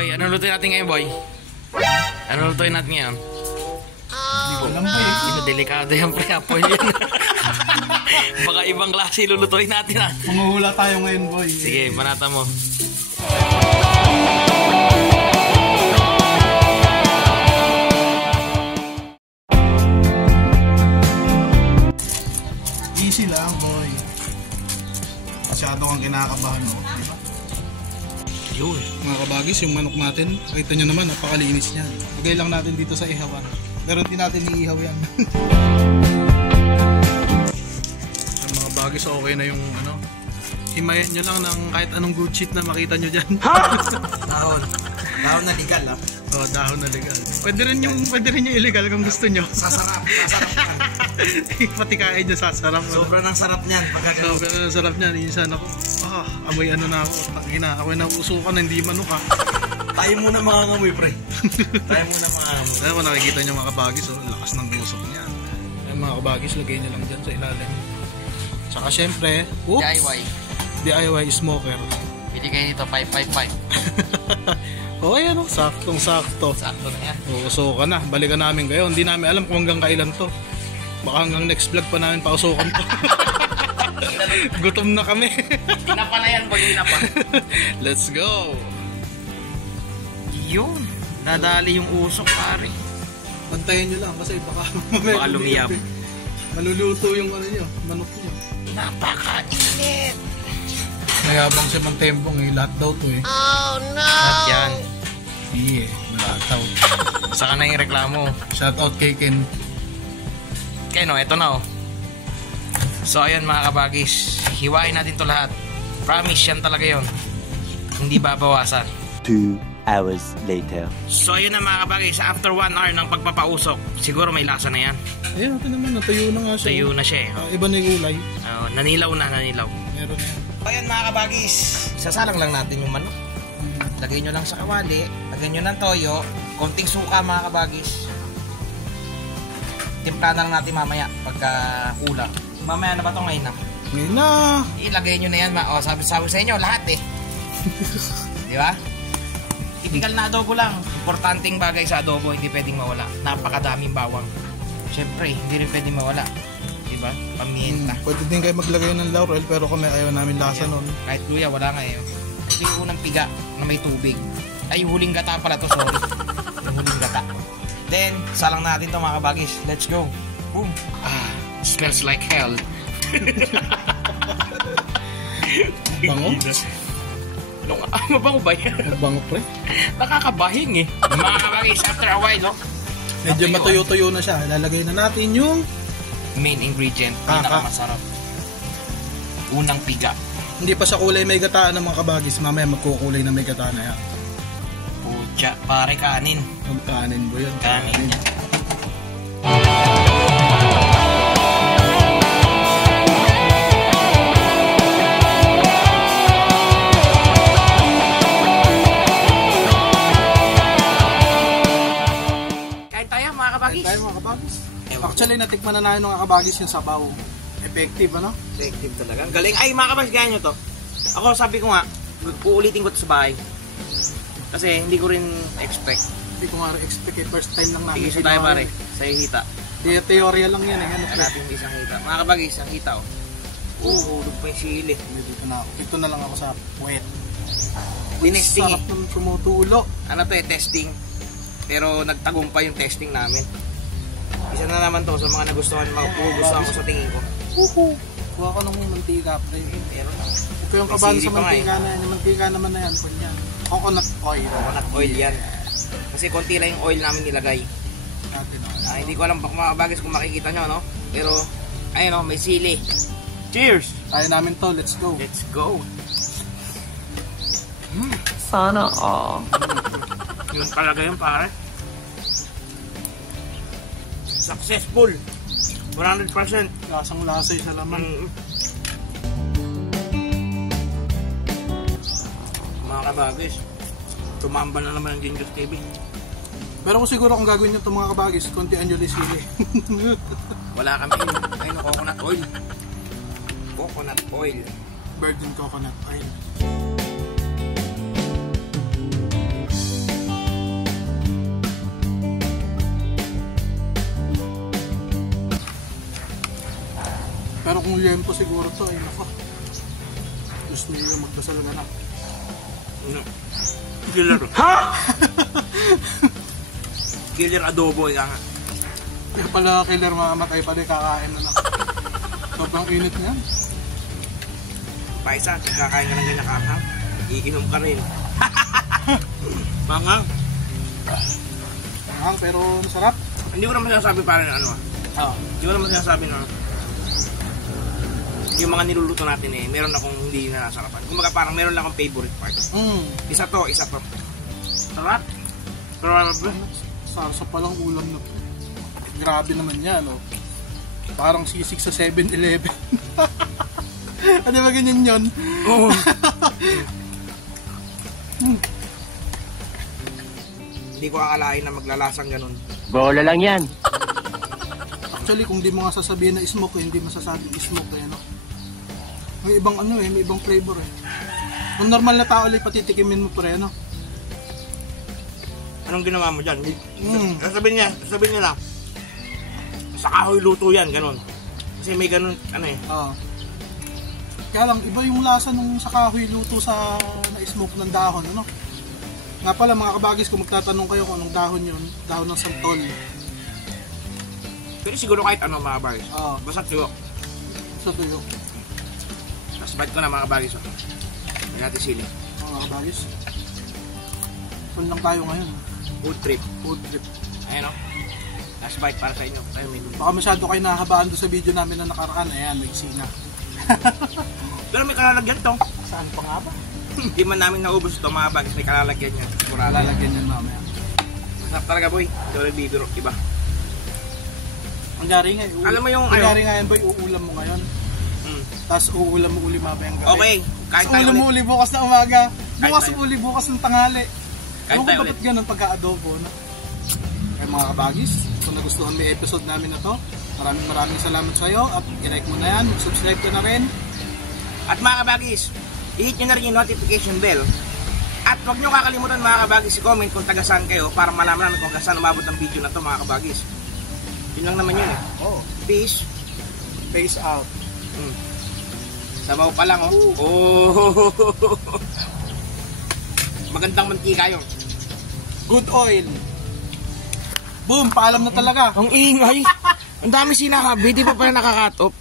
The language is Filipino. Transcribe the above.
Boy, ano lutuin natin ngayon, boy? Ano lutuin natin ngayon? Alam mo eh. Hindi, delikado yan, pre. Apoy yan. Baka ibang klase lulutuin natin, ha? Pumuhula tayo ngayon, boy. Sige, banata mo. Easy lang, boy. Masyado kang kinakabahan, no? Diba? Yun. Mga kabagis, yung manok natin, kita nyo naman, napakalinis niya. Lagay lang natin dito sa ihawan. Pero hindi natin iihaw yan. Yung mga bagis, okay na yung ano. Himayan nyo lang ng kahit anong good shit na makita nyo dyan. Dahon. Dahon na legal, ha? Oh, dahon na legal. Pwede rin yung illegal kung gusto nyo. Sasarap. Sasarap yan. Patikain nyo, sasarap. Sobrang ang sarap niyan. Pagkagano'n. Sobrang ang sarap niyan. Minsan ako, amoy ano na ako. Tangina, ako na usukan na hindi manok, ha. Tayo muna mga ngamoy, pre. Tayo muna mga ngamoy. Kaya kung nakikita nyo mga kabagis, lakas ng usok niya. Ay, mga kabagis, lagay nyo lang dyan sa ilalim. Saka syempre, DIY smoker. Pili kayo nito, 555. Okay, ano, saktong-sakto. Sakto na yan. Uusukan na, balikan namin kayo. Hindi namin alam kung hanggang kailan to. Baka hanggang next vlog pa namin pausukan to. Gutom na kami. Hinapa na yan, boy. Hinapa. Let's go. Yun. Nadali yung usok, pare. Pantayin nyo lang kasi baka lumiyab. Maluluto yung ano nyo, manok nyo. Napaka-init. Mayabang siya mang tembong eh, lahat daw to eh. Oh no! Lahat yan. Iya, lahat daw. Saka na yung reklamo. Shout out kay Ken. Okay, no, eto na, oh. So, ayun mga kabagis. Hiwain natin to lahat. Promise, yan talaga yun. Hindi babawasan. 2 hours later. So, ayun na mga kabagis. After 1 hour ng pagpapausok, siguro may lasa na yan. Ayun, ito naman, natuyo na nga siya. Tuyo na siya, eh. Iba na yung ulay. Nanilaw na, nanilaw. Meron yan. Ayan mga kabagis. Sasalang lang natin yung manok. Lagay nyo lang sa kawali. Lagyan nyo ng toyo. Konting suka mga kabagis. Timpla na lang natin mamaya pagka kulang. Mamaya na ba ito ngayon na? Ngayon na. Ilagay nyo na yan. Sabi sa inyo lahat eh. Di ba? Typical na adobo lang. Importanteng bagay sa adobo, hindi pwedeng mawala. Napakadaming bawang. Siyempre, hindi rin pwedeng mawala. Diba? Pamienta. Pwede din kayo maglagay ng laurel pero kami ayaw namin lasa nun. Kahit luya, wala nga yun. Ito yung unang piga na may tubig. Ay, yung huling gata pala to, sorry. Yung huling gata. Then, salang natin to mga kabagis. Let's go. Boom. Smells like hell. Bango? Mabango ba yan? Bango pre. Nakakabahing eh. Mga kabagis, after a while, no? Medyo matuyo-tuyo na siya. Lalagay na natin yung main ingredient, pinakamasarap. Unang piga. hindi pa siya kulay may gataan ng mga kabagis. Mamaya magkukulay na may gataan na yan. Pucha, pare kanin. Ang kanin mo yun. Kanin yan. Tayo mga kabagis. Actually, natikman na namin mga kabagis yung sabaw. Effective, ano? Effective talaga. Ang galing. Ay, mga kabagis, gaya nyo to. Ako, sabi ko nga, uulitin ko to sa bahay. Kasi hindi ko rin expect. Hindi ko nga expect eh. First time lang namin. Sige, tayo pare. Sa'yo hita. Teorya lang yan eh. Ano Kaya natin isang hita. Mga kabagis, ang hita oh. Hulog pa yung sili. Dito na ako. Dito na lang ako sa puwet. Dinesting eh. Sarap ng tumutulo. Ano to eh, testing. Pero nagtagumpay yung testing namin. Isa na naman to sa mga nagustuhan, magugustuhan ko sa tingin ko. Kuha ko ng mantika pre. Pero Huwag kayong kabahan sa mantika na yan. Yung mantika naman na yan. Kunyan. Coconut oil. Coconut oil yan. Kasi konti lang yung oil namin nilagay. Hindi ko alam mga bagis kung makikita nyo, no? Pero, ayun o, may sili. Cheers! Kaya namin to. Let's go. Let's go! Sana all. Yun talaga yun, pare. Successful. 100%. Lasang lasay sa laman. Mga kabagis, tumamba na naman ang Gingos TV. Pero kung siguro kung gagawin nyo itong mga kabagis, kontian nyo yung sili. Wala kami. Ayun, coconut oil. Coconut oil. Virgin coconut oil. Bagong liempo siguro to. Ay, nako. Gusto niyo magdasal ka na. Killer. Ha? Killer adobo yan. Kaya pala killer mamamatay pa din kakain na lang. Sobrang init niyan. Paisa, kakain ka ng ganyan kakang. Iinom ka rin. Mangang. Mangang pero masarap. Hindi ko naman sinasabi parang ano Hindi ko naman sinasabi na yung mga niluluto natin meron akong hindi na nasarapan. Kumbaga parang meron lang akong favorite part. Isa to. Sarap. Sarsa palang ulam na. Grabe naman yan, no? Parang sisig sa 7-Eleven. Ano ba ganyan yun? Oo. Hindi ko akalain na maglalasang ganun. Bola lang yan. Actually, kung di mo nga sasabihin na smoke, hindi masasabi smoke, no? May ibang may ibang flavor Kung normal na tao ulit patitikimin mo pre, no? Anong ginawa mo dyan? Sasabihin niya lang, sa kahoy luto yan, ganun. Kasi may ganun, Kaya lang, iba yung lasa nung sa kahoy luto sa na-smoke ng dahon, ano? Nga pala mga kabagis, kung magtatanong kayo kung anong dahon yun, dahon ng santol. Pero siguro kahit ano mga kabagis. Basta tuyo. Sa tuyo. Tapos bite ko na mga kabagis. May natin sili. Mga kabagis. Full lang tayo ngayon. Food trip. Ayan o. Last bite para sa inyo. Baka masyado kayo nahabaan doon sa video namin na nakaraan. Ayan, may sina. Pero may kalalagyan to. Saan pa nga ba? Hindi man namin naubos ito mga kabagis. May kalalagyan yan. Lalagyan yan mamaya. Masarap talaga boy. Ito rin bibiro. Iba. Ang gari nga. Alam mo yung ang gari nga yan boy, uulam mo ngayon. Tapos uulam mo uli mamayang gabi. Okay. Kahit tayo uulam mo uli bukas na umaga. Bukas tayo. uli bukas ng tanghali. Kahit tayo bakit ganun pagka-adobo, no? Kaya mga kabagis, kung nagustuhan mo yung episode namin na to, maraming salamat sa iyo at i-like mo na yan, mag-subscribe ka na rin. At mga kabagis, i-hit nyo na rin yung notification bell. At huwag nyo kakalimutan mga kabagis i-comment kung taga saan kayo para malaman namin kung taga saan umabot ang video na to mga kabagis. Yun lang naman yun Peace. Peace out. Sabaw pa lang Magandang mantika yun. Good oil. Boom, paalam na talaga. Ang ingay. Ang dami sinakabi, di pa pala nakaka-cut off.